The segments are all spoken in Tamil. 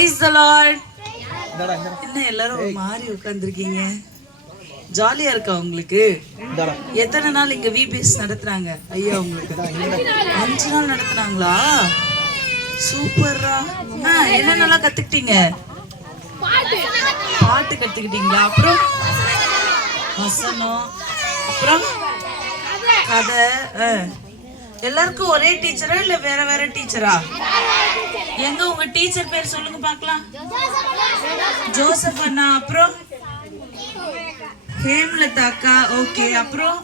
Praise the Lord. என்ன எல்லாரும் மாறி உட்கார்ந்திருக்கீங்க? ஜாலியா இருக்கா உங்களுக்கு? எத்தனை நாள் இங்க விபிஎஸ் நடத்துறாங்க ஐயா உங்களுக்கு? 5 நாள் நடத்துனாங்களா? சூப்பர்ரா. என்னென்னலாம் கத்துக்கிட்டீங்க? பாட்டு கத்துக்கிட்டீங்களா? அப்புறம் வசனம், அப்புறம் கதை. எல்லாருக்கும் ஒரே டீச்சரா இல்ல வேற வேற டீச்சரா? எங்க உங்க டீச்சர் பேர் சொல்லுங்க பார்க்கலாம். ஜோசப் அண்ணா. அப்புறம் ஹேம்லதா அக்கா. ஓகே. அப்புறம்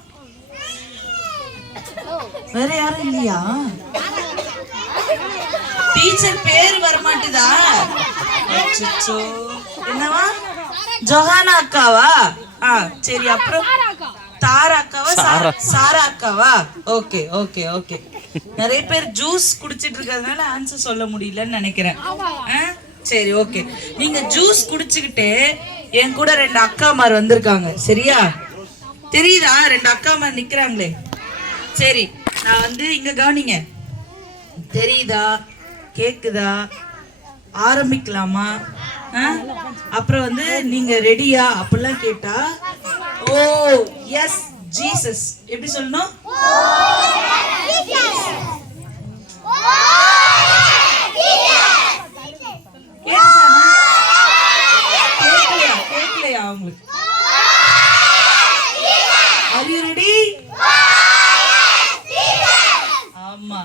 வேற யாரும் இல்லையா? டீச்சர் பேர் வரமாட்டுதா? அச்சச்சோ. என்னவா? ஜோஹானா அக்காவா? சரி. அப்புறம் தாரா அக்காவா? சாரா அக்காவா? Okay okay okay. நிறைய பேர் ஜூஸ் குடிச்சிட்டு இருக்கிறதுனால ஆன்சர் சொல்ல முடியலன்னு நினைக்கிறேன். சரி ஓகே. நீங்க ஜூஸ் குடிச்சுக்கிட்டு என் கூட 2 அக்காமார் வந்திருக்காங்க. சரியா? தெரியுதா? 2 அக்காமார் நிக்கிறாங்களே. சரி, நான் இங்க கவனிங்க. தெரியுதா? கேக்குதா? ஆரம்பிக்கலாமா? அப்புறம் நீங்க ரெடியா அப்படிலாம் கேட்டா, ஓ எஸ் ஜீசஸ் எப்படி சொல்லணும்? கேட்கலையா உங்களுக்கு? Are you ready? ஆமா.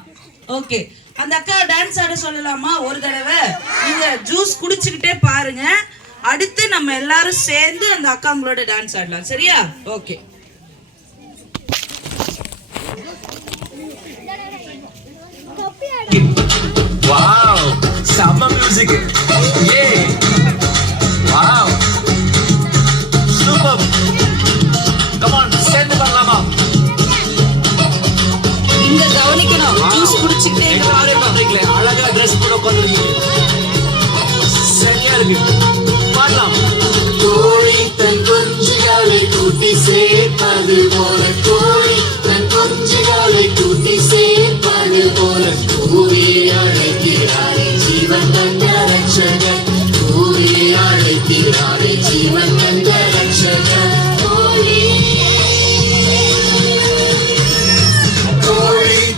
ஓகே. அந்த அக்கா டான்ஸ் ஆட சொல்லலாமா ஒரு தடவை? நீங்க ஜூஸ் குடிச்சுக்கிட்டே பாருங்க. அடுத்து நம்ம எல்லாரும் சேர்ந்து அந்த அக்காங்களோட டான்ஸ் ஆடலாம். சரியா? ஓகே. வாவ், செம்ம music. A wow, super. Come on, சேர்ந்து பண்ணலாமா? இங்க கவனிக்கணும். ஜூஸ் குடிச்சிட்டே பாருங்களே, அழகா ட்ரெஸ் போட்டு உட்கார்ந்திருக்கீங்க. சரியா இருக்கு. பாடலாம். கோழி தன் குஞ்சுகளை கூட்டி சேர்ப்பது போல, கோழி தன் குஞ்சுகளை கூட்டி சேர்ப்பது போல, கூவி அழைக்கிறாரே ஜீவன் தந்த ரட்சகர், கூவி அழைக்கிறாரே ஜீவன் தந்த ரட்சகர். கோழி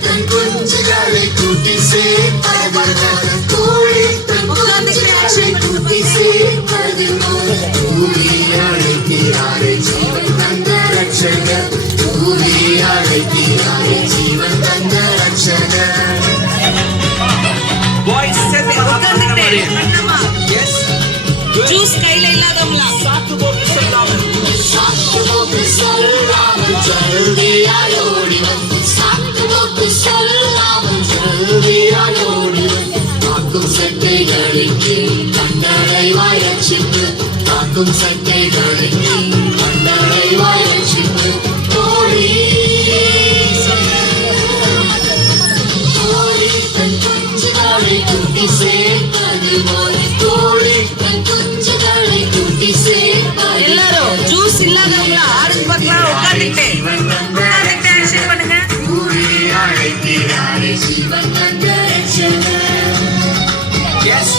தன் குஞ்சுகளை கூட்டி சேர்ப்பது போல, கோழி தன் குஞ்சுகளை கூட்டி சேர்ப்பது போல, கூவி அழைக்கிறாரே ஜீவன் தந்த ரட்சகர், கூவி அழைக்கிறாரே ஜீவன் தந்த ரட்சகர். பாய்ஸ் சேர்ந்து உட்கார்ந்துட்டே பண்ணமா? எஸ். ஜூஸ் கையில இல்லாதவங்களா? சாக்கு போட்டு சொல்லாமல், சாக்கு போட்டு சொல்லாமல் ஜல்தியாய் ஓடி வந்து, சாக்கு போட்டு சொல்லாமல் ஜல்தியாய் ஓடி வந்து, காக்கும் சட்டைகளுக்கு கண்டரை வாயச்சிட்டு, காக்கும் சட்டைகளுக்கு கண்டரை வாயச்சிட்டு, கோழி தன் குஞ்சுகளை கூட்டி சேர்ப்பது போல, கோழி தன் குஞ்சுகளை கூட்டி சேர்ப்பது. எல்லாரும் ஜூஸ் இல்லாதவங்களா ஆடுன்னு பார்க்கலாம். உட்கார்ந்துட்டே ஆக்ஷன் பண்ணுங்க. கூவி அழைக்கிறாரே ஜீவன் தந்த ரட்சகர். எஸ்,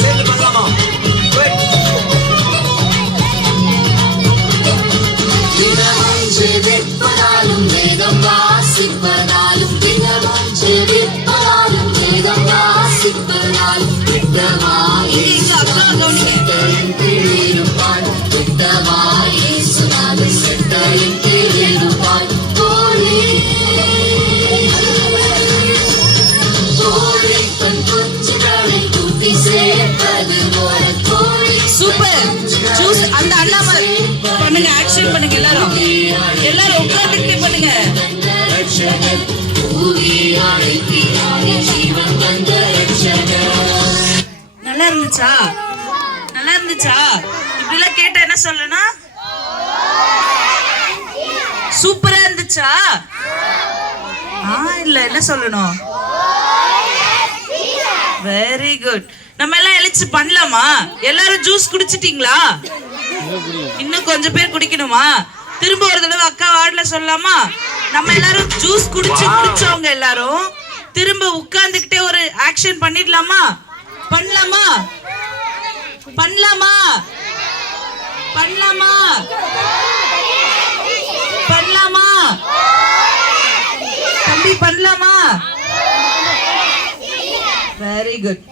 சேர்ந்து பண்ணலாமா? தினமும் ஜெபிப்பதாலும் வேதம் வாசிப்பதாலும், தினமும் ஜெபிப்பதாலும் வேதம் வாசிப்பதாலும், விட்டமாய் செட்டையின் கீழிருப்பாய், விட்டமாய் இயேசுநாதர் செட்டையின் கீழிருப்பாய். கோழி கோழி தன் குஞ்சுகளை கூட்டி சேர்ப்பது போல, கோழி. சூப்பர். ஜூஸ் அந்த அண்ணா பண்ணுங்க. ஆக்ஷன் பண்ணுங்க. எல்லாரும் உட்கார்ந்துட்டே பண்ணுங்க. நல்லா இருந்துச்சா? நல்லா இருந்துச்சா? இப்படி எல்லாம் கேட்டா என்ன சொல்லணும்? சூப்பரா இருந்துச்சா? இல்ல என்ன சொல்லணும்? Very good. நம்ம எல்லாம் எழுச்சி பண்ணலாமா? எல்லாரும் ஜூஸ் குடிச்சிட்டீங்களா? இன்னும் கொஞ்சம் பேர் குடிக்கணுமா? திரும்ப ஒரு தடவை அக்கா வார்டுல சொல்லலாமா? நம்ம எல்லாரும் ஜூஸ் குடிச்சவங்க எல்லாரும் திரும்ப உட்கார்ந்துகிட்டே ஒரு ஆக்ஷன் பண்ணிடலாமா? பண்ணலாமா பண்ணலாமா பண்ணலாமா பண்ணலாமா தம்பி பண்ணலாமா? Very good.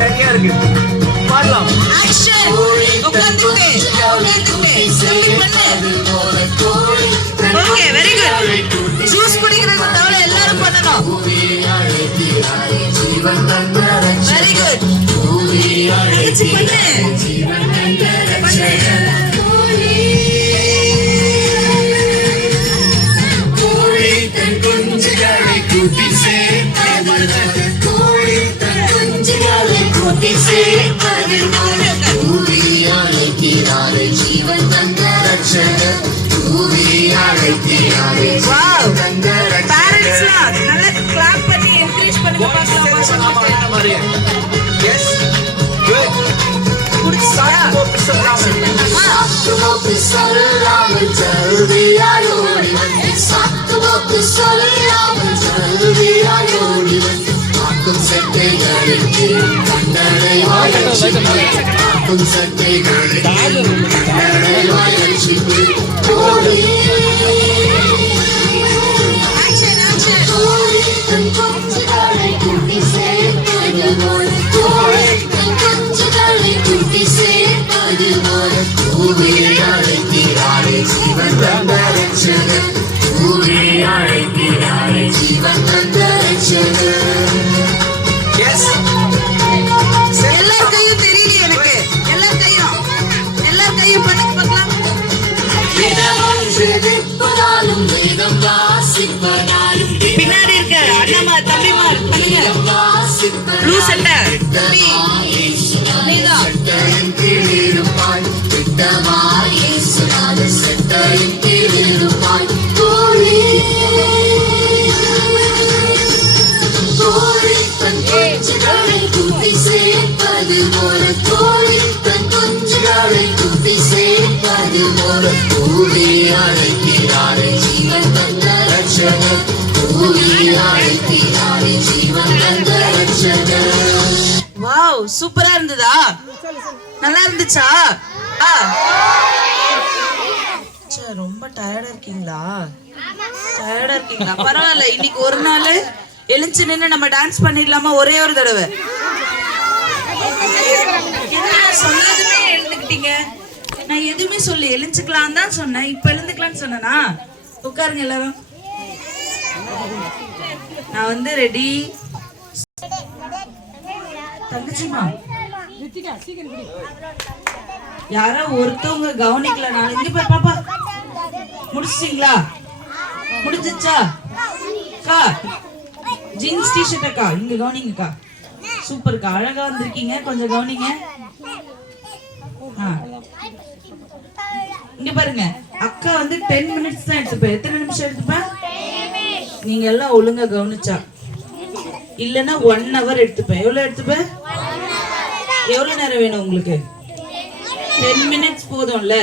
சரியா இருக்கு. பாடலாம். ஆக்ஷன். உட்கார்ந்துட்டு தம்பி பண்ணு. Okay, very good. ஜூஸ் குடிக்கிறது தவிர எல்லாரும் பண்ணணும். Very good. அடிச்சு பண்ணு. ஜீவன் தந்த ரட்சகர் வாவ். பேரண்ட்ஸ்லாம் நல்லா கிளாப் பண்ணி என்கரேஜ் பண்ணுங்க பார்க்கலாம். Yes. Good. குடிச்சா சாத்துவோக்கு சொல்லாமல் ஜல்தியாய் ஓடி வந்து சாத்துவோக்கு சொல்லாமல் ஜல்தியாய் ஓடி வந்து காக்கும் சட்டைகளுக்கு கண்டனை வாயச்சிப்பு காக்கும் சட்டைகளுக்கு கண்டனை வாயச்சிப்பு ஓடி ஓடி தன் கொஞ்சங்களை கூட்டி சேர்ப்பது போல ஓடி தன் கொஞ்சங்களை கூட்டி சேர்ப்பது போல பூமியை அழைக்கிறாரே ஜீவன் தந்த ரட்சகர் பூமியை அழைக்கிறாரே ஜீவன் தந்த ரட்சகர். Yes. எல்லார் கையும் தெரியலையே எனக்கு. எல்லார் கையும் பண்ணுங்க பார்க்கலாம். தினமும் ஜெபிப்பதாலும் வேதம் வாசிப்பதாலும் பின்னாடி இருக்க அண்ணாமா தம்பிமார் பண்ணுங்க. ப்ளூ சட்டை தம்பி நீதான். சட்டையின் கீழ் இருப்பாய் திட்டமாய் இயேசுநாத சட்டையின் கீழ் இருப்பாய் கோழி கோழி தன் குஞ்சுகளை கூட்டி சேர்ப்பது போல கோழி தன் குஞ்சுகளை கூட்டி சேர்ப்பது போல பூமி அழைக்கிறாரே ஜீவன் தந்த ரட்சகர் பூமி அழைக்கிறாரே ஜீவன் தந்த ரட்சகர். வாவ், சூப்பரா இருந்ததா? நல்லா இருந்துச்சா? ரொம்ப டயர்டா இருக்கீங்களா? பரவாயில்ல, இன்னைக்கு ஒரு நாள் எழுந்து நின்று நம்ம டான்ஸ் பண்ணிடலாமா? ஒரே ஒரு தடவை. சொன்னதுமே எழுந்துக்கிட்டீங்க. நான் எதுவுமே சொல்லி எழுந்துக்கலாம் தான் சொன்னேன். இப்ப எழுந்துக்கலாம்னு சொன்னனா? உட்காருங்க எல்லாரும். நான் வந்து ரெடி. தங்கச்சிமா யாரோ ஒருத்தவங்க கவனிக்கல. நான் இங்க போய் பாப்பா முடிச்சிட்டீங்களா? முடிஞ்சிச்சா? அக்கா ஜீன்ஸ் டிஷர்ட் அக்கா இங்க கவனிங்கக்கா. சூப்பர்க்கா, அழகா வந்திருக்கீங்க. கொஞ்சம் கவனிங்க. இங்க பாருங்க, அக்கா வந்து 10 மினிட்ஸ் தான் எடுத்துப்பேன். எத்தனை நிமிஷம் எடுத்துப்பேன்? நீங்க எல்லாம் ஒழுங்கா கவனிச்சா. இல்லன்னா 1 hour எடுத்துப்பேன். எவ்வளவு எடுத்துப்பேன்? எவ்வளவு நேரம் வேணும் உங்களுக்கு? 10 மினிட்ஸ் போதும்ல?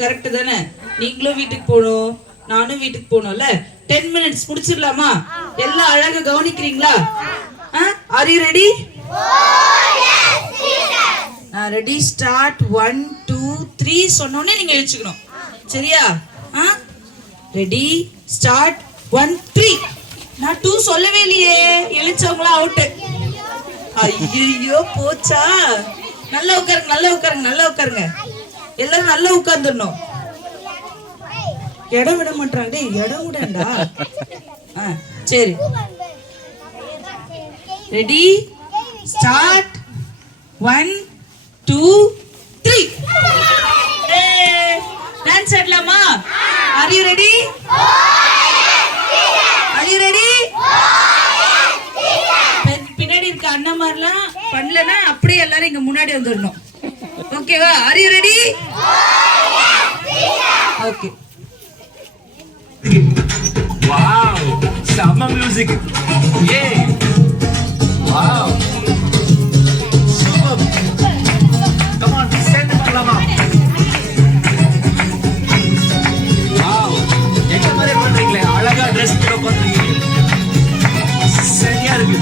கரெக்ட் தானே? நீங்களும் வீட்டுக்கு போகணும், நானும் வீட்டுக்கு போகணும்ல. 10 மினிட்ஸ் முடிச்சிடலாமா? எல்லாம் அழகா கவனிக்கிறீங்களா? Are you ready? நான் ரெடி. ஸ்டார்ட். 1 2 3 சொன்னோடனே நீங்க எழுச்சிக்கணும். சரியா? Ready start. 1 3. நான் 2 சொல்லவே இல்லையே. எழுச்சவங்களா அவுட். ஐயோ போச்சா? நல்லா உட்காருங்க, நல்லா உட்காருங்க, நல்லா உட்காருங்க. எல்லாரும் நல்லா உட்கார்ந்துடணும். இடம் விட மாட்டாங்க. டேய் இடம் விடண்டா. சரி ரெடி ஸ்டார்ட். 1 2 3. டான்ஸ் ஆடலாமா? Are you ready? Are you ready? பின்னாடி இருக்க அண்ணா மாதிரிலாம் பண்ணலன்னா அப்படியே எல்லாரும் இங்க முன்னாடி வந்துடணும். ஓகேவா? R you ready? Okay. Wow. Sama music. Yay. Wow. Superb. Come on, stand பண்ணலாமா? Wow. எங்க மாதிரி பண்றீங்களே, அழகா Dress போட்டு பண்றீங்க. சரியா இருக்கு.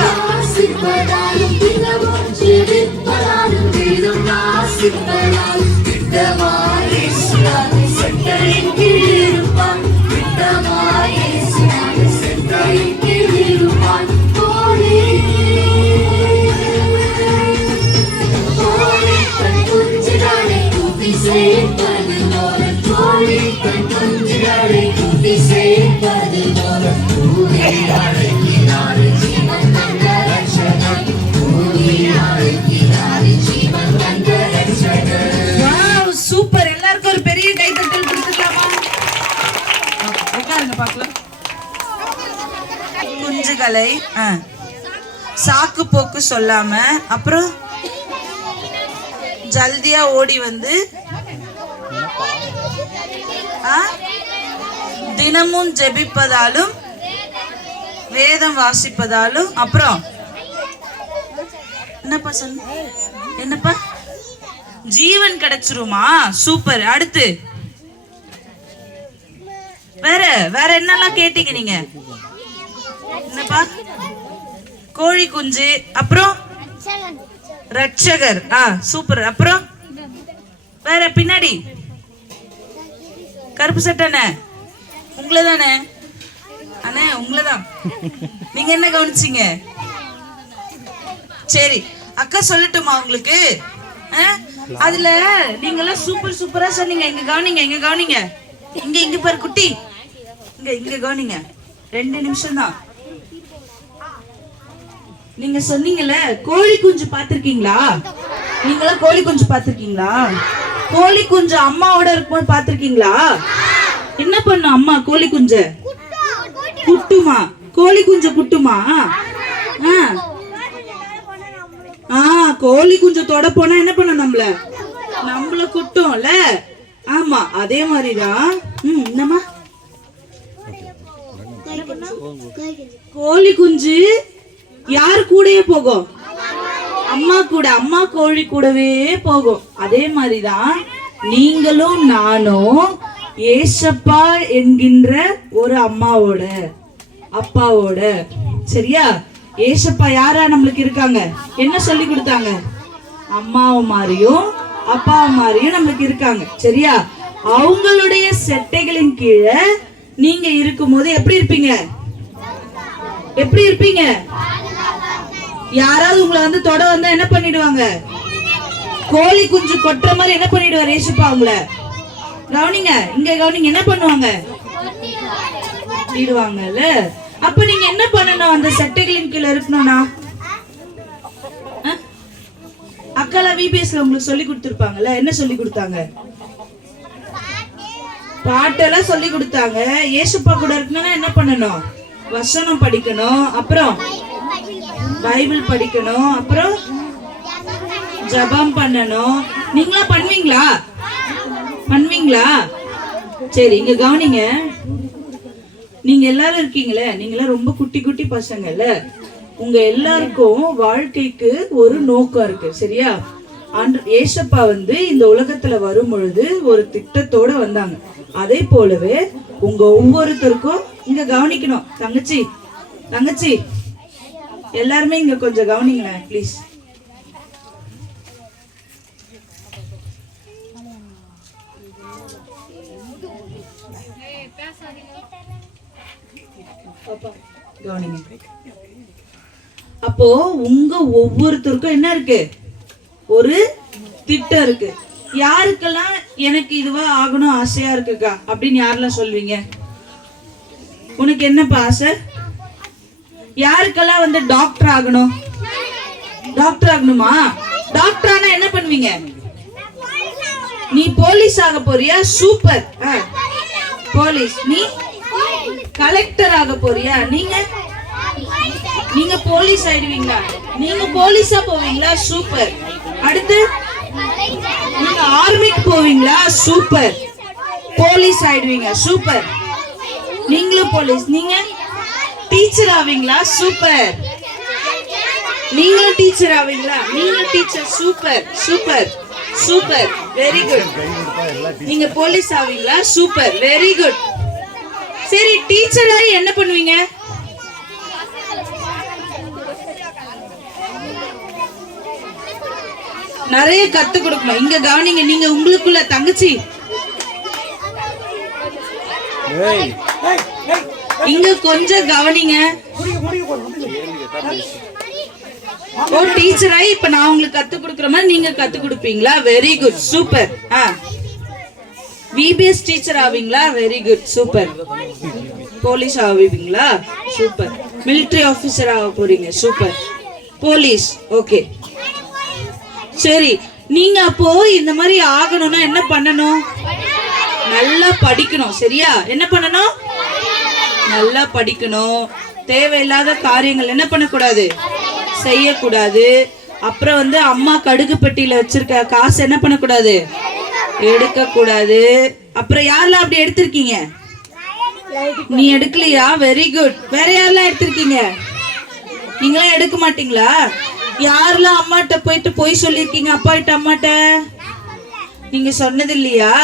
வாசிப்பதாலும் தினமும் ஜெபிப்பதாலும் வேதம் வாசிப்பதாலும் திட்டமாய் இயேசுவை செட்டையின் கீழ் இருப்பான். திட்டமாய் இயேசுவை செட்டையின் கீழ் இருப்பான். கோழி தன் குஞ்சுகளை கூட்டி சேர்ப்பது போல, கோழி தன் குஞ்சுகளை கூட்டி சேர்ப்பது போல ஊரை அழைக்கிறார் ஜீவன் தந்த ரட்சகர். ஊரை அழைக்கிறார் ஜீவன் தந்த ரட்சகர். Wow super. எல்லாருக்கும் ஒரு பெரிய கைத்தட்டல் கொடுத்துக்கலாமா? உட்காருங்க பார்க்கலாம். குஞ்சுகளை சாக்கு போக்கு சொல்லாம அப்புறம் ஜல்தியா ஓடி வந்து தினமும் ஜெபிப்பதாலும் வேதம் வாசிப்பதாலும் அப்புறம் என்னப்பா சொன்ன? என்னப்பா? ஜீவன் கிடைச்சிருமா? சூப்பர். அடுத்து வேற வேற என்னெல்லாம் கேட்டீங்க நீங்க? என்னப்பா? கோழி குஞ்சு, அப்புறம் ரட்சகர். சூப்பர். அப்புறம் வேற பின்னாடி கருப்பு சட்டை அண்ணே உங்களை தானே? அண்ணே உங்களை தான். நீங்க என்ன கவனிச்சீங்க? சரி அக்கா சொல்லட்டுமா உங்களுக்கு? அதுல நீங்க எல்லாம் சூப்பர் சூப்பரா சொன்னீங்க. இங்க கவனிங்க, இங்க கவனிங்க. இங்க பாரு குட்டி, இங்க கவனிங்க. 2 நிமிஷம் தான். நீங்க சொன்னீங்கல்ல கோழி குஞ்சு பாத்திருக்கீங்களா? நீங்களாம் கோழி குஞ்சு பாத்திருக்கீங்களா? கோழி குஞ்சு அம்மாவோட இருக்கும்போது பாத்திருக்கீங்களா? என்ன பண்ணும் அம்மா? கோழி குஞ்ச குட்டுமா? கோழி குஞ்ச குட்டுமா? கோழி குஞ்ச தொட போனா என்ன பண்ணும்? நம்மள குட்டும்ல. ஆமா அதே மாதிரிதான். என்னம்மா? கோழி குஞ்சு யார் கூடயே போகும்? அம்மா கூட. அம்மா கோழி கூடவே போகும். அதே மாதிரிதான் நீங்களும் நானும் ஏசப்பா என்கின்ற ஒரு அம்மாவோட அப்பாவோட. சரியா? ஏசப்பா யாரா நம்மளுக்கு இருக்காங்க? என்ன சொல்லி கொடுத்தாங்க? அம்மாவும் மாதிரியும் அப்பாவும் மாதிரியும் நம்மளுக்கு இருக்காங்க. சரியா? அவங்களுடைய செட்டைகளின் கீழே நீங்க இருக்கும் போது எப்படி இருப்பீங்க? எப்படி இருப்பீங்க? யாராவது உங்களை வந்து தொட வந்தா என்ன பண்ணிடுவாங்க? கோழி குஞ்சு கொட்டுற மாதிரி என்ன பண்ணிடுவார் ஏசப்பா உங்களை? கவனிங்க, இங்க கவனிங்க. என்ன பண்ணுவாங்க? கொட்டிடுவாங்கல்ல. அப்ப நீங்க என்ன பண்ணணும்? அந்த சட்டைகளின் கீழே இருக்கணும்னா அக்கால விபிஎஸ்ல உங்களுக்கு சொல்லி கொடுத்திருப்பாங்கல்ல. என்ன சொல்லி கொடுத்தாங்க? பாட்டெல்லாம் சொல்லி கொடுத்தாங்க. ஏசப்பா கூட இருக்கணும்னா என்ன பண்ணணும்? வசனம் படிக்கணும், அப்புறம் பைபிள் படிக்கணும், அப்புறம் ஜெபம் பண்ணணும். நீங்களா பண்ணுவீங்களா? பண்ணுவீங்களா? சரி இங்க கவனிங்க. நீங்க எல்லாரும் இருக்கீங்களே, நீங்களாம் ரொம்ப குட்டி குட்டி பசங்கல்ல. உங்க எல்லாருக்கும் வாழ்க்கைக்கு ஒரு நோக்கம் இருக்கு. சரியா? ஏசப்பா வந்து இந்த உலகத்துல வரும் பொழுது ஒரு திட்டத்தோட வந்தாங்க. அதே போலவே உங்க ஒவ்வொருத்தருக்கும் இங்க கவனிக்கணும். தங்கச்சி எல்லாருமே இங்க கொஞ்சம் கவனிங்களேன் ப்ளீஸ். கவனிங்க. அப்போ உங்க ஒவ்வொருத்தருக்கும் என்ன இருக்கு? ஒரு திட்டம் இருக்கு. யாருக்கெல்லாம் எனக்கு இதுவா ஆகணும் ஆசையா இருக்குக்கா அப்படின்னு யாரெல்லாம் சொல்வீங்க? உனக்கு என்னப்பா ஆசை? யாருக்கெல்லாம் வந்து டாக்டர் ஆகணும்? டாக்டர் ஆகணுமா? டாக்டர் ஆனா என்ன பண்ணுவீங்க? நீ போலீஸ் ஆக போறியா? சூப்பர். போலீஸ். நீ கலெக்டர் ஆக போறியா? நீங்க போலீஸ் ஆயிடுவீங்களா? நீங்க போலீஸா போவீங்களா? சூப்பர். அடுத்து நீங்க ஆர்மிக்கு போவீங்களா? சூப்பர். போலீஸ் ஆயிடுவீங்க. சூப்பர். நீங்களும் போலீஸ். நீங்க டீச்சர் ஆவீங்களா? சூப்பர். நீங்களும் டீச்சர் ஆவீங்களா? நீங்களும் teacher. Super super super. Very good. நீங்க போலீஸ் ஆவீங்களா? சூப்பர். Very good. சரி டீச்சர் ஆகி என்ன பண்ணுவீங்க? நிறைய கத்து கொடுக்கணும். இங்க கவனிங்க, நீங்க உங்களுக்குள்ள தங்கச்சி இங்க கொஞ்சம் கவனிங்க. ஓ டீச்சராய் இப்ப நான் உங்களுக்கு கத்து கொடுக்குற மாதிரி நீங்க கத்து கொடுப்பீங்களா? Very good, super. VBS teacher ஆவீங்களா? Very good, super. போலீஸ் ஆவீங்களா? சூப்பர். மிலிட்டரி ஆபீசர் ஆக போறீங்க? சூப்பர். Police, okay. சரி, நீங்க அப்போ இந்த மாதிரி ஆகணும்னா என்ன பண்ணணும்? நல்லா படிக்கணும். சரியா? என்ன பண்ணணும்? நல்லா படிக்கணும். தேவையில்லாத காரியங்கள் என்ன பண்ணக்கூடாது? செய்யக்கூடாது. அப்புறம் வந்து அம்மா கடுகு பெட்டியில வச்சிருக்க காசு என்ன பண்ணக்கூடாது? எடுக்க கூடாது. அப்புறம் யாரெல்லாம் அப்படி எடுத்திருக்கீங்க? நீ எடுக்கலையா? Very good. வேற யாரெல்லாம் எடுத்திருக்கீங்க? நீங்களாம் எடுக்க மாட்டீங்களா? யாரெல்லாம் அம்மாட்ட போயிட்டு போய் சொல்லிருக்கீங்க? அப்பா கிட்ட அம்மாட்ட நீங்க சொன்னது இல்லையா?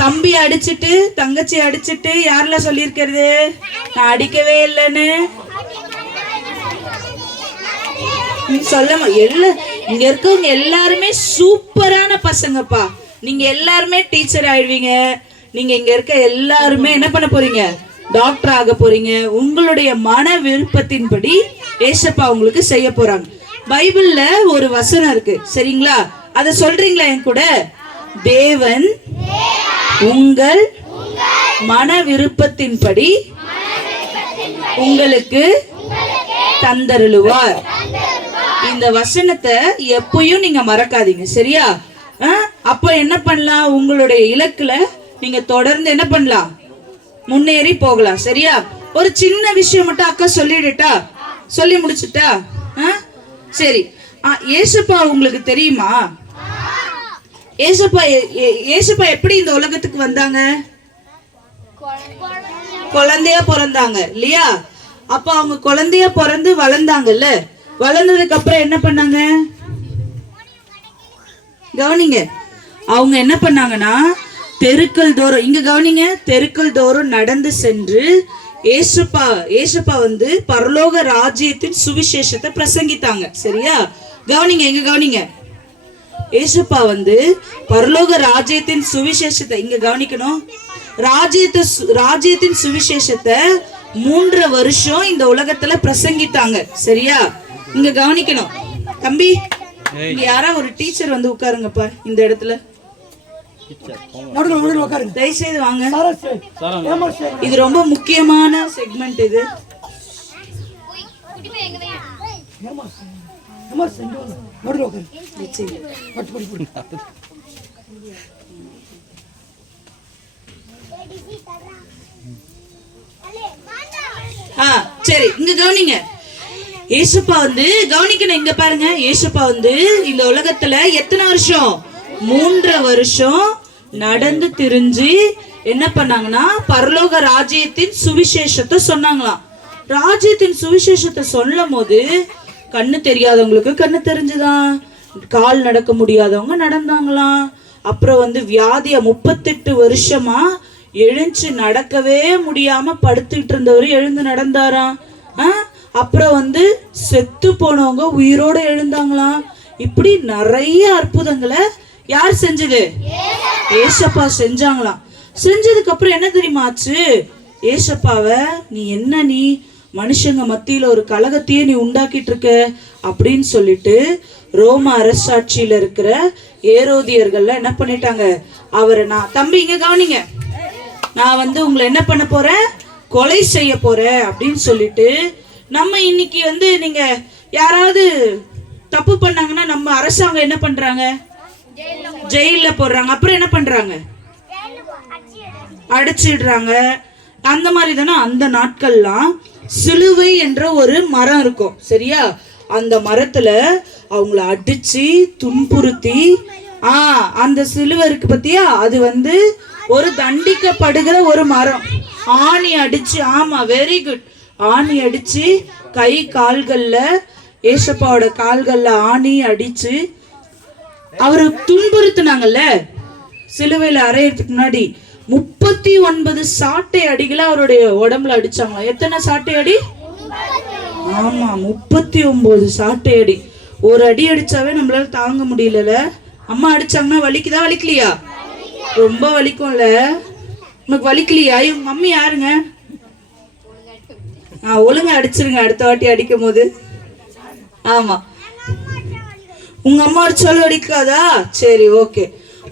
தம்பி அடிச்சிட்டு தங்கச்சி அடிச்சிட்டு யாரெல்லாம் சொல்லியிருக்கிறது நான் அடிக்கவே இல்லைன்னு? சொல்ல இங்க இருக்கவங்க எல்லாருமே சூப்பரான பசங்கப்பா. நீங்க எல்லாருமே டீச்சர் ஆயிடுவீங்க. நீங்க இங்க இருக்க எல்லாருமே என்ன பண்ண போறீங்க? டாக்டர் ஆக போறீங்க. உங்களுடைய மன விருப்பத்தின்படி ஏசப்பா உங்களுக்கு செய்ய போறாங்க. பைபிள்ல ஒரு வசனம் இருக்கு, சரிங்களா? அத சொல்றீங்களா என் கூட? தேவன் உங்கள் மன விருப்பத்தின்படி உங்களுக்கு தந்தருளுவார். இந்த வசனத்தை எப்பயும் நீங்க மறக்காதீங்க, சரியா? அப்ப என்ன பண்ணலாம்? உங்களுடைய இலக்குல நீங்க தொடர்ந்து என்ன பண்ணலாம்? முன்னேறி போகலாம், சரியா? ஒரு சின்ன விஷயம் மட்டும் அக்கா சொல்லிடுட்டா? சொல்லி முடிச்சுட்டா? சரி. ஏசப்பா உங்களுக்கு தெரியுமா? ஏசப்பா எப்படி இந்த உலகத்துக்கு வந்தாங்க? குழந்தையா பிறந்தாங்க இல்லையா? அப்ப அவங்க குழந்தையா பிறந்து வளர்ந்தாங்கல்ல. வளர்ந்ததுக்கு அப்புறம் என்ன பண்ணாங்க? கவனிங்க. அவங்க என்ன பண்ணாங்கன்னா தெருக்கள் தோறும், இங்க கவனிங்க, தெருக்கள் தோறும் நடந்து சென்று ஏசப்பா வந்து பரலோக ராஜ்யத்தின் சுவிசேஷத்தை பிரசங்கித்தாங்க, சரியா? கவனிங்க, இங்க கவனிங்க. ஏசப்பா வந்து பரலோக ராஜ்யத்தின் சுவிசேஷத்தை இங்க கவனிக்கணும். ராஜ்யத்தின் சுவிசேஷத்தை 3 வருஷம் இந்த உலகத்துல பிரசங்கித்தாங்க, சரியா? இங்க கவனிக்கணும் தம்பி. இங்க யாரா ஒரு டீச்சர் வந்து உட்காருங்கப்பா இந்த இடத்துல. தயவுசெய்து வாங்க. இது ரொம்ப முக்கியமான செக்மெண்ட். இது சரி, இங்க கவனிங்க. ஏசப்பா வந்து கவனிக்கணும். இங்க பாருங்க, ஏசப்பா வந்து இந்த உலகத்துல எத்தனை வருஷம்? 3 வருஷம் நடந்து திரிஞ்சு என்ன பண்ணாங்கன்னா பரலோக ராஜ்யத்தின் சுவிசேஷத்தை சொன்னாங்களாம். ராஜ்யத்தின் சுவிசேஷத்தை சொல்லும் போது கண்ணு தெரியாதவங்களுக்கு கண்ணு தெரிஞ்சுதான், கால் நடக்க முடியாதவங்க நடந்தாங்களாம். அப்புறம் வந்து வியாதியா 38 வருஷமா எழுந்து நடக்கவே முடியாம படுத்துக்கிட்டு இருந்தவரு எழுந்து நடந்தாராம். அப்புறம் வந்து செத்து போனவங்க உயிரோட எழுந்தாங்களாம். இப்படி நிறைய அற்புதங்களை யார் செஞ்சது? ஏசப்பா செஞ்சாங்களாம். செஞ்சதுக்கு அப்புறம் என்ன தெரியுமா ஆச்சு? ஏசப்பாவை நீ மனுஷங்க மத்தியில ஒரு கலகத்தையே நீ உண்டாக்கிட்டு இருக்க அப்படின்னு சொல்லிட்டு ரோம அரசாட்சியில இருக்கிற ஏரோதியர்கள்ல என்ன பண்ணிட்டாங்க? அவரை நான் தம்பி இங்க கவனிங்க, நான் வந்து உங்களை என்ன பண்ண போறேன்? கொலை செய்ய போறேன் அப்படின்னு சொல்லிட்டு நம்ம இன்னைக்கு வந்து நீங்க யாராவது தப்பு பண்ணாங்கன்னா நம்ம அரசாங்கம் என்ன பண்றாங்க? ஜெயில போடுறாங்க. அப்புறம் என்ன பண்றாங்க? அடிச்சிடுறாங்க. அந்த மாதிரி தானே அந்த நாட்கள்லாம் சிலுவை என்ற ஒரு மரம் இருக்கும், சரியா? அந்த மரத்துல அவங்கள அடிச்சு துன்புறுத்தி அந்த சிலுவை இருக்கு பத்தியா, அது வந்து ஒரு தண்டிக்கப்படுகிற ஒரு மரம். ஆணி அடிச்சு, ஆமா வெரி குட், ஆணி அடிச்சு கை கால்கள்ல, ஏசப்பாவோட கால்கள்ல ஆணி அடிச்சு அவரை துன்புறுத்தினாங்கல்ல. சிலுவையில அறையறதுக்கு முன்னாடி 39 சாட்டை அடிகளை அவருடைய உடம்புல அடிச்சாங்களா? எத்தனை சாட்டை அடி? ஆமா 39 சாட்டை அடி. ஒரு அடி அடிச்சாவே நம்மளால தாங்க முடியல. அம்மா அடிச்சாங்கன்னா வலிக்குதா வலிக்கலையா? ரொம்ப வலிக்கும்ல. உனக்கு வலிக்கலையா? இவங்க மம்மி யாருங்க? ஒழுங்கா அடிச்சிருங்க அடுத்த வாட்டி அடிக்கும் போது. ஆமா, உங்க அம்மா அடிச்சாலும் அடிக்காதா? சரி, ஓகே.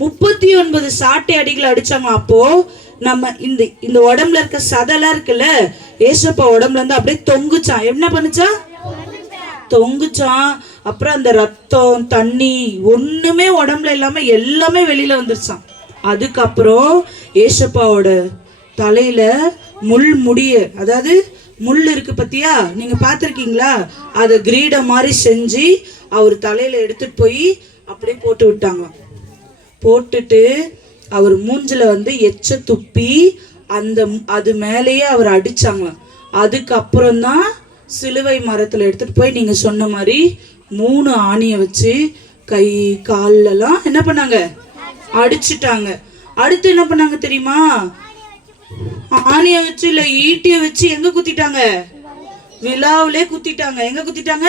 39 சாட்டை அடிகளை அடிச்சாங்க. அப்போ நம்ம இந்த உடம்புல இருக்க சதெல்லாம் இருக்குல்ல, ஏசப்பா உடம்புல இருந்து அப்படியே தொங்குச்சான். என்ன பண்ணுச்சான்? தொங்குச்சான். அப்புறம் அந்த ரத்தம் தண்ணி ஒண்ணுமே உடம்புல இல்லாம எல்லாமே வெளியில வந்துருச்சான். அதுக்கப்புறம் ஏசப்பாவோட தலையில முடிய, அதாவது முள் இருக்கு பத்தியா, நீங்க பாத்திருக்கீங்களா? அதை கிரீடம் மாதிரி செஞ்சு அவர் தலையில எடுத்துட்டு போய் அப்படியே போட்டு விட்டாங்க. போட்டுட்டு அவர் மூஞ்சில எச்ச துப்பி அது மேலேயே அவர் அடிச்சாங்களாம். அதுக்கப்புறம் தான் சிலுவை மரத்துல எடுத்துட்டு போய் நீங்க சொன்ன மாதிரி 3 ஆணியை வச்சு கை கால்லெல்லாம் என்ன பண்ணாங்க? அடிச்சுட்டாங்க. அடுத்து என்ன பண்ணாங்க தெரியுமா? ஆணிய வச்சு இல்ல ஈட்டிய வச்சு எங்க குத்திட்டாங்க? விழாவிலே குத்திட்டாங்க. எங்க குத்திட்டாங்க?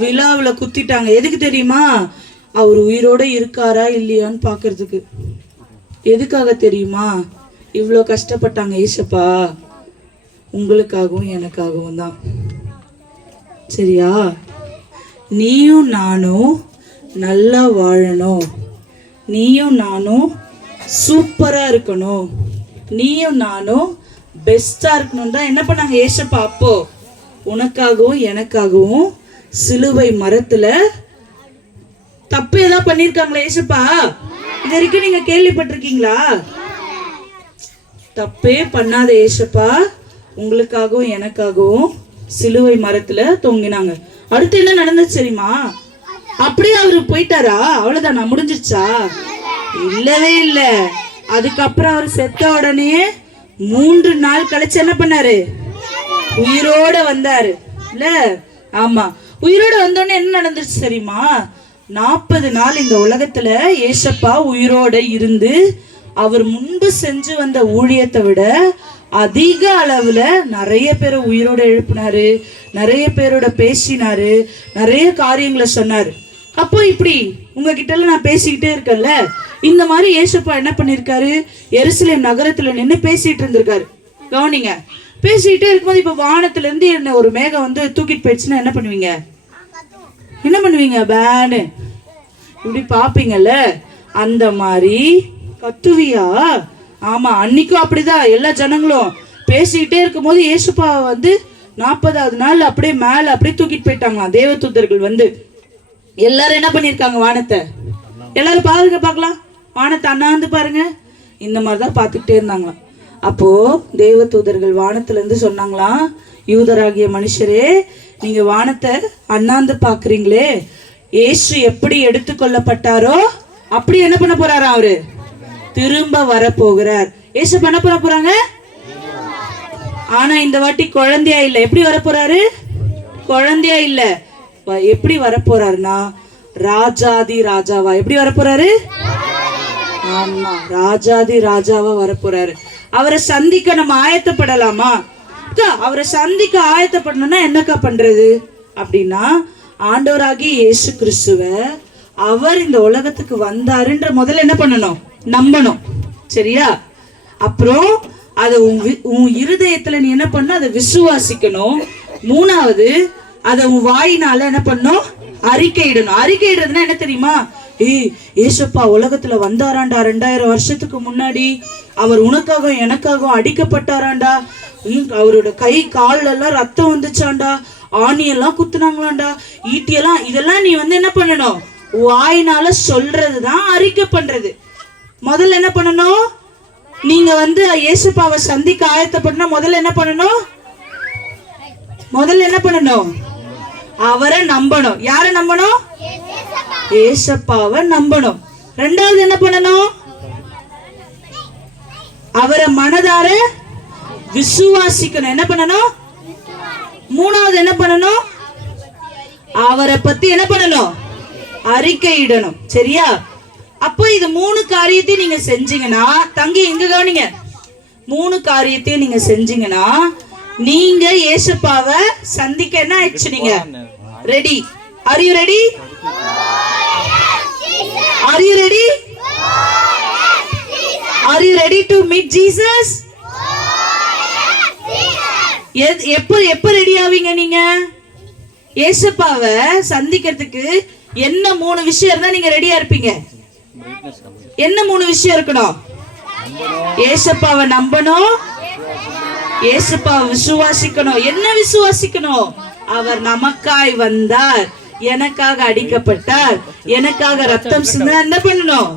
விழாவுல குத்திட்டாங்க. எதுக்கு தெரியுமா? அவர் உயிரோட இருக்காரா இல்லையான்னு பாக்குறதுக்கு. எதுக்காக தெரியுமா? இவ்வளோ கஷ்டப்பட்டாங்க ஏசப்பா. உங்களுக்காகவும் எனக்காகவும் தான். சரியா? நீயும் நானும் நல்லா வாழணும், நீயும் நானும் சூப்பரா இருக்கணும், நீயும் நானும் பெஸ்டா இருக்கணும் தான் என்ன பண்ணாங்க ஏசப்பா? அப்போ உனக்காகவும் எனக்காகவும் சிலுவை மரத்துல தப்பு ஏதாவது பண்ணிருக்காங்களா ஏசப்பா? இது வரைக்கும் நீங்க கேள்விப்பட்டிருக்கீங்களா? தப்பே பண்ணாத ஏசப்பா உங்களுக்காகவும் எனக்காகவும் சிலுவை மரத்துல தொங்கினாங்க. அடுத்து என்ன நடந்துச்சு தெரியுமா? அப்படியே அவரு போயிட்டாரா? அவ்வளவுதானா? முடிஞ்சிருச்சா? இல்லவே இல்ல. அதுக்கப்புறம் அவர் செத்த உடனே 3 நாள் கழிச்சு என்ன பண்ணாரு? உயிரோட வந்தாரு இல்ல? ஆமா, உயிரோட வந்தோடனே என்ன நடந்துச்சு தெரியுமா? 40 நாள் இந்த உலகத்துல ஏசப்பா உயிரோட இருந்து அவர் முன்பு செஞ்சு வந்த ஊழியத்தை விட அதிக அளவுல நிறைய பேரை உயிரோட எழுப்பினாரு, நிறைய பேரோட பேசினாரு, நிறைய காரியங்களை சொன்னாரு. அப்போ இப்படி உங்ககிட்ட நான் பேசிக்கிட்டே இருக்கேன்ல, இந்த மாதிரி ஏசப்பா என்ன பண்ணிருக்காரு? எருசலேம் நகரத்துல நின்று பேசிட்டு இருந்திருக்காரு. கவனிங்க, பேசிக்கிட்டே இருக்கும்போது இப்ப வானத்துல இருந்து என்ன ஒரு மேகம் தூக்கிட்டு போயிடுச்சுன்னா என்ன பண்ணுவீங்க? என்ன பண்ணுவீங்க? பேனு இப்படி பாப்பீங்கல்ல, அந்த மாதிரி கத்துவியா? ஆமா, அன்னைக்கும் அப்படிதான். எல்லா ஜனங்களும் பேசிக்கிட்டே இருக்கும் போது ஏசப்பா 40வது நாள் அப்படியே மேல அப்படியே தூக்கிட்டு போயிட்டாங்களாம் தேவதூதர்கள். எல்லாரும் என்ன பண்ணிருக்காங்க? வானத்தை எல்லாரும் பாருங்க, பார்க்கலாம். வானத்தை அண்ணாந்து பாருங்க. இந்த மாதிரிதான் பார்த்துக்கிட்டே இருந்தாங்களாம். அப்போ தேவதூதர்கள் வானத்துல இருந்து சொன்னாங்களாம், யூதராகிய மனுஷரே, நீங்க வானத்தை அண்ணாந்து பாக்குறீங்களே, இயேசு எப்படி எடுத்துக்கொள்ளப்பட்டாரோ அப்படி என்ன பண்ண போறாரா? அவரு திரும்ப வர போகிறார். இயேசு பண்ண போறாங்க. ஆனா இந்த வாட்டி குழந்தையா இல்ல. எப்படி வர போறாரு? குழந்தையா இல்ல. எப்படி வர போறாருன்னா ராஜாதி ராஜாவா. எப்படி வர போறாரு? ஆமா, ராஜாதி ராஜாவா வர போறாரு. அவரை சந்திக்க நம்ம ஆயத்தப்படலாமா? அவரை சந்திக்க ஆயத்தப்படணும்னா என்னக்கா பண்றது அப்படின்னா, ஆண்டவராகி இயேசு கிறிஸ்துவ அவர் இந்த உலகத்துக்கு வந்தாருன்ற முதல்ல என்ன பண்ணணும்? நம்பணும். சரியா? அப்புறம் அதை உன் இருதயத்துல நீ என்ன பண்ணணும்? அதை விசுவாசிக்கணும். 3வது, அதை உன் வாயினால என்ன பண்ணணும்? அறிக்கையிடணும். அறிக்கையிடுறதுன்னா என்ன தெரியுமா? ஏசப்பா உலகத்துல வந்தாராண்டா, 2000 வருஷத்துக்கு முன்னாடி அவர் உனக்காக எனக்காக அடிக்கப்பட்டாராண்டா, அவரோட கை கால் எல்லாம் ரத்தம் வந்துச்சாண்டா, ஆணியெல்லாம் குத்துனாங்களாண்டா, ஈட்டியெல்லாம். இதெல்லாம் நீ என்ன பண்ணணும்? வாயினால சொல்றதுதான் அறிக்கை பண்றது. முதல்ல என்ன பண்ணணும்? நீங்க ஏசப்பாவை சந்திக்க ஆயத்தப்படணும். முதல்ல என்ன பண்ணணும்? முதல்ல என்ன பண்ணணும்? அவரை நம்பணும். யாரை நம்பணும்? ஏசப்பாவை நம்பணும். 2வது என்ன பண்ணணும்? அவரை மனதார விசுவாசிக்கணும். என்ன பண்ணணும்? 3வது என்ன பண்ணணும்? அவரை பத்தி என்ன பண்ணணும்? அறிக்கையிடணும். சரியா? அப்போ இது 3 காரியத்தையும் நீங்க செஞ்சீங்கன்னா, தங்கி இங்க கவனிங்க, 3 காரியத்தையும் நீங்க செஞ்சீங்கன்னா நீங்க ஏசப்பாவை சந்திக்க என்ன ஆயிடுச்சு? நீங்க ready. Are you ready? Are you ready? Are you ready to meet Jesus? எப்ப ரெடி ஆவீங்க நீங்க? ஏசப்பாவை சந்திக்கிறதுக்கு என்ன 3 விஷயம் இருந்தா நீங்க ரெடியா இருப்பீங்க? என்ன 3 விஷயம் இருக்கணும்? ஏசப்பாவை நம்பணும், ஏசப்பாவை விசுவாசிக்கணும். என்ன விசுவாசிக்கணும்? அவர் நமக்காய் வந்தார், எனக்காக அடிக்கப்பட்டார், எனக்காக ரத்தம் சிந்த. என்ன பண்ணணும்?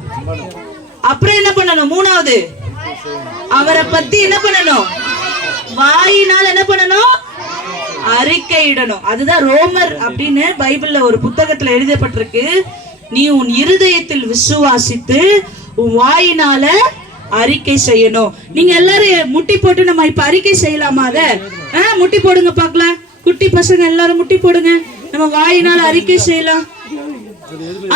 அப்புறம் என்ன பண்ணணும்? 3வது, அவரை பத்தி என்ன பண்ணணும்? வாயினால் என்ன பண்ணணும்? அறிக்கையிடணும். அதுதான் ரோமர் அப்படின்னு பைபிள்ல ஒரு புத்தகத்துல எழுதப்பட்டிருக்கு. நீ உன் இருதயத்தில் விசுவாசித்து உன் வாயினால அறிக்கை செய்யணும். நீங்க எல்லாரும் முட்டி போட்டு நம்ம இப்ப அறிக்கை செய்யலாமா? அத முட்டி போடுங்க பார்க்கலாம். குட்டி பசங்க எல்லாரும் முட்டி போடுங்க. நம்ம வாயினால அறிக்கை செய்யலாம்.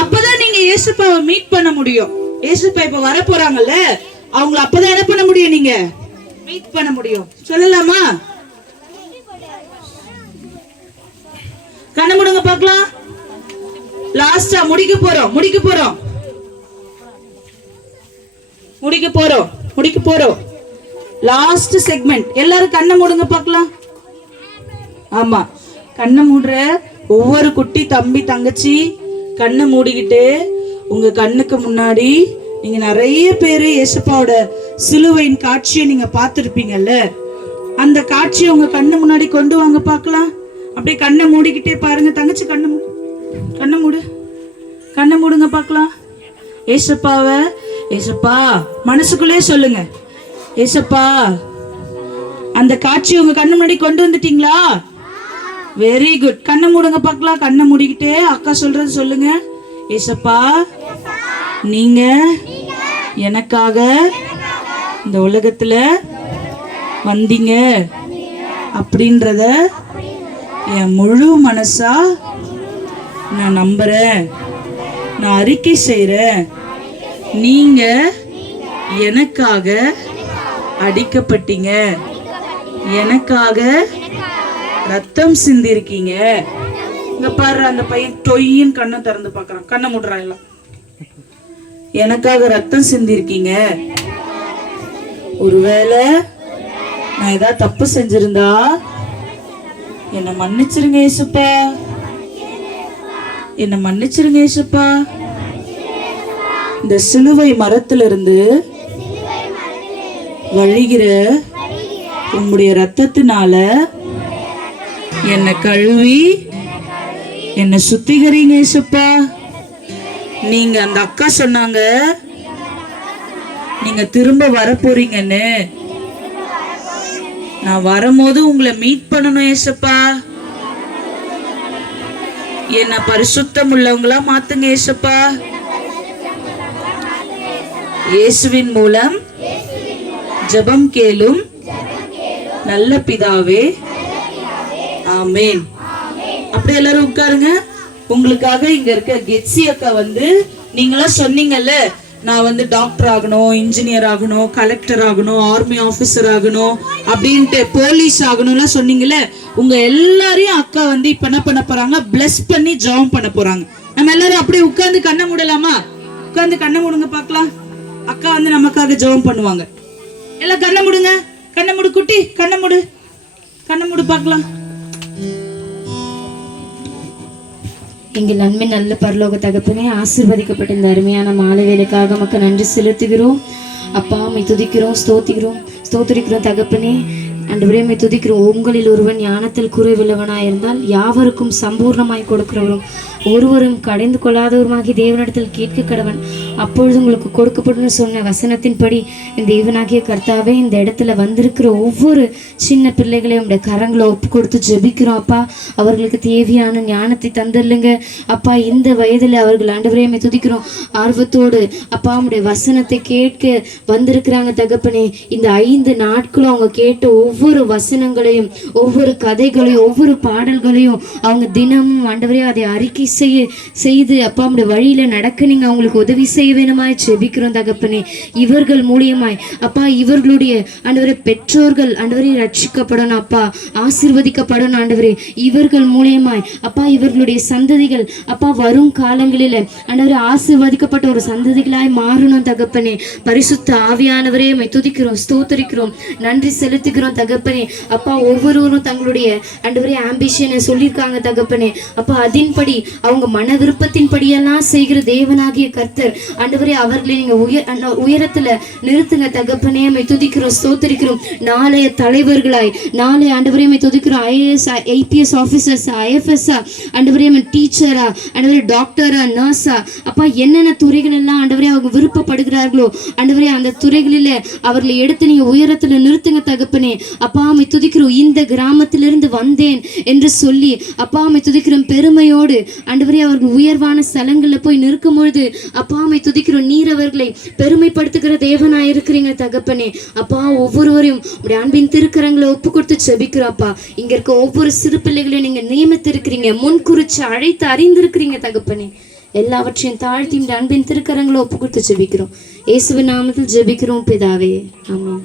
அப்பதான் நீங்க இயேசுப்பாவை மீட் பண்ண முடியும். இயேசுப்பா இப்ப வர போறாங்கல்ல, அவங்கள அப்பதான் என்ன பண்ண முடியும்? நீங்க மீட் பண்ண முடியும். சொல்லலாமா? கண்ண முடுங்க பார்க்கலாம். லாஸ்டா முடிக்க போறோம். Last segment. எல்லாரும் கண்ண மூடுங்க பார்க்கலாம். ஆமா, கண்ணை மூடுற ஒவ்வொரு குட்டி தம்பி தங்கச்சி கண்ணை மூடிக்கிட்டு உங்க கண்ணுக்கு முன்னாடி நீங்க நிறைய பேரு இயேசுப்பாவோட சிலுவையின் காட்சியை நீங்க பார்த்திருப்பீங்கல்ல, அந்த காட்சியை உங்க கண்ணு முன்னாடி கொண்டு வாங்க பார்க்கலாம். அப்படியே கண்ணை மூடிக்கிட்டே பாருங்க. தங்கச்சி கண்ணை மூடுங்க பார்க்கலாம். ஏசப்பாவை, ஏசப்பா மனசுக்குள்ளே சொல்லுங்க. ஏசப்பா, அந்த காட்சி உங்க கண்ணு முன்னாடி கொண்டு வந்துட்டீங்களா? Very good. கண்ணை மூடுங்க பார்க்கலாம். கண்ணை மூடிக்கிட்டே அக்கா சொல்றது சொல்லுங்க. ஏசப்பா, நீங்க எனக்காக இந்த உலகத்துல வந்தீங்க அப்படின்றத என் முழு மனசா நான் நம்புறேன், நான் அறிக்கை செய்றேன். நீங்க எனக்காக அடிக்கப்பட்டீங்க, எனக்காக ரத்தம் சிந்திருக்கீங்க. இங்க பாரு, அந்த பையன் டொய்யின் கண்ணை திறந்து பார்க்கறான். கண்ணை மூடுறான். எல்லாம் எனக்காக ரத்தம் சிந்திருக்கீங்க. ஒருவேளை நான் ஏதாவது தப்பு செஞ்சிருந்தா என்னை மன்னிச்சிருங்க ஏசப்பா, என்னை மன்னிச்சிருங்க ஏசப்பா. இந்த சிலுவை மரத்திலிருந்து வழிகிற உம்முடைய ரத்தத்தினால என்னை கழுவி என்னை சுத்திகரிங்க ஏசப்பா. நீங்க அந்த அக்கா சொன்னாங்க நீங்க திரும்ப வரப்போறீங்கன்னு. நான் வரும்போது உங்களை மீட் பண்ணணும் ஏசப்பா. என்ன பரிசுத்தம் உள்ளவங்களா மாத்துங்க ஏசப்பா. இயேசுவின் மூலம் ஜெபம் கேளும் நல்ல பிதாவே, ஆமென். அப்படியே எல்லாரும் உட்காருங்க. உங்களுக்காக இங்க இருக்க கெட்சி அக்கா வந்து, நீங்களாம் சொன்னீங்கல்ல நான் டாக்டர் ஆகணும், இன்ஜினியர் ஆகணும், கலெக்டர் ஆகணும், ஆர்மி ஆபீசர் ஆகணும் அப்படின்ட்டு, போலீஸ் ஆகணும்ல சொன்னீங்கல்ல, உங்க எல்லாரையும் அக்கா இப்ப என்ன பண்ண போறாங்க? பிளஸ் பண்ணி ஜெபம் பண்ண போறாங்க. நம்ம எல்லாரும் அப்படியே உட்கார்ந்து கண்ணை மூடலாமா? உட்கார்ந்து கண்ணை மூடுங்க பார்க்கலாம். அக்கா நமக்காக ஜெபம் பண்ணுவாங்க. எல்லாம் கண்ணை மூடுங்க. கண்ணை மூடு குட்டி, கண்ணை மூடு பார்க்கலாம். எங்கள் நன்மை நல்ல பரலோக தகப்பனே, ஆசீர்வதிக்கப்பட்ட இந்த அருமையான மாலை வேலைக்காக நமக்கு நன்றி செலுத்துகிறோம். அப்பா, உம்மை துதிக்கிறோம், ஸ்தோத்திரிக்கிறோம் தகப்பனே. ஆண்டவரே, உம்மை துதிக்கிறோம். உங்களில் ஒருவன் ஞானத்தில் குறைவுள்ளவனாயிருந்தால் யாவருக்கும் சம்பூர்ணமாய் கொடுக்கிறவரும் ஒருவரும் கடைந்து கொள்ளாதவருமாகி தேவனிடத்தில் கேட்க கடவன், அப்பொழுது உங்களுக்கு கொடுக்கப்படும் சொன்ன வசனத்தின்படி இந்த தேவனாகிய கர்த்தாவே, இந்த இடத்துல வந்திருக்கிற ஒவ்வொரு சின்ன பிள்ளைகளையும் உடைய கரங்களை ஒப்பு கொடுத்து ஜெபிக்கிறோம். அப்பா, அவர்களுக்கு தேவையான ஞானத்தை தந்துடலுங்க அப்பா. இந்த வயதில் அவர்கள் ஆண்டவரே உம்மை துதிக்கிறோம் ஆர்வத்தோடு அப்பா உம்முடைய வசனத்தை கேட்க வந்திருக்கிறாங்க தகப்பனே. இந்த 5 நாட்களும் அவங்க கேட்ட ஒவ்வொரு வசனங்களையும், ஒவ்வொரு கதைகளையும், ஒவ்வொரு பாடல்களையும் அவங்க தினமும் ஆண்டவரே அதை அறிக்கை செய்து அப்பா உம்முடைய வழியில நடக்க நீங்க அவங்களுக்கு உதவி செய்ய வேணுமாய் ஜெபிக்கிறோம் தகப்பனே. இவர்கள் மூலியமாய் அப்பா இவர்களுடைய ஆண்டவரே பெற்றோர்கள் ஆண்டவரே ரட்சிக்கப்படணும் அப்பா, ஆசீர்வதிக்கப்படணும் ஆண்டவரே. இவர்கள் மூலியமாய் அப்பா இவர்களுடைய சந்ததிகள் அப்பா வரும் காலங்களில் ஆண்டவரே ஆசீர்வதிக்கப்பட்ட ஒரு சந்ததிகளாய் மாறணும் தகப்பனே. பரிசுத்த ஆவியானவரே உம்மை துதிக்கிறோம், ஸ்தோத்திரிக்கிறோம், நன்றி செலுத்துகிறோம் தகப்பனே. அப்பா ஒவ்வொருவரும் தங்களுடைய ஆண்டவரே ஆம்பிஷனை சொல்லியிருக்காங்க தகப்பனே. அப்பா அதன்படி அவங்க மன விருப்பத்தின் படியெல்லாம் செய்கிற தேவனாகிய கர்த்தர் ஆண்டவரே அவர்களை நீங்க உயரத்துல நிறுத்துங்க தகப்பனே. உம்மை துதிக்கிறோம், ஸ்தோத்திரிக்கிறோம். நாளைய தலைவர்களாய், நாளை ஆண்டவரே உம்மை துதிக்கிறோம். IAS IPS ஆஃபீஸர்ஸ், IFS ஆண்டவரே டீச்சரா, ஆண்டவரே டாக்டரா, நர்ஸா அப்பா என்னென்ன துறைகள் எல்லாம் ஆண்டவரே அவங்க விருப்பப்படுகிறார்களோ ஆண்டவரே அந்த துறைகளில் அவர்களை எடுத்து நீங்க உயரத்துல நிறுத்துங்க தகப்பனே. அப்பா உம்மை துதிக்கிறோம். இந்த கிராமத்திலிருந்து வந்தேன் என்று சொல்லி அப்பா உம்மை துதிக்கிறோம் பெருமையோடு ஆண்டவரே அவர்கள் உயர்வான ஸ்தலங்களில் போய் நிற்கும் பொழுது அப்பா உம்மை துதிக்கிறோம். நீர் அவர்களை பெருமைப்படுத்துகிற தேவனாய் இருக்கிறீங்க தகப்பனே. அப்பா ஒவ்வொருவரையும் உடைய அன்பின் திருக்கரங்களை ஒப்பு கொடுத்து ஜெபிக்கிறோம் அப்பா. இங்க இருக்க ஒவ்வொரு சிறு பிள்ளைகளையும் நீங்க நியமித்திருக்கிறீங்க, முன்குறிச்சு அழைத்து அறிந்திருக்கிறீங்க தகப்பனே. எல்லாவற்றையும் தாழ்த்தி இந்த அன்பின் திருக்கரங்களை ஒப்பு கொடுத்து ஜெபிக்கிறோம். இயேசுவின் நாமத்தில் ஜெபிக்கிறோம் பிதாவே, ஆமென்.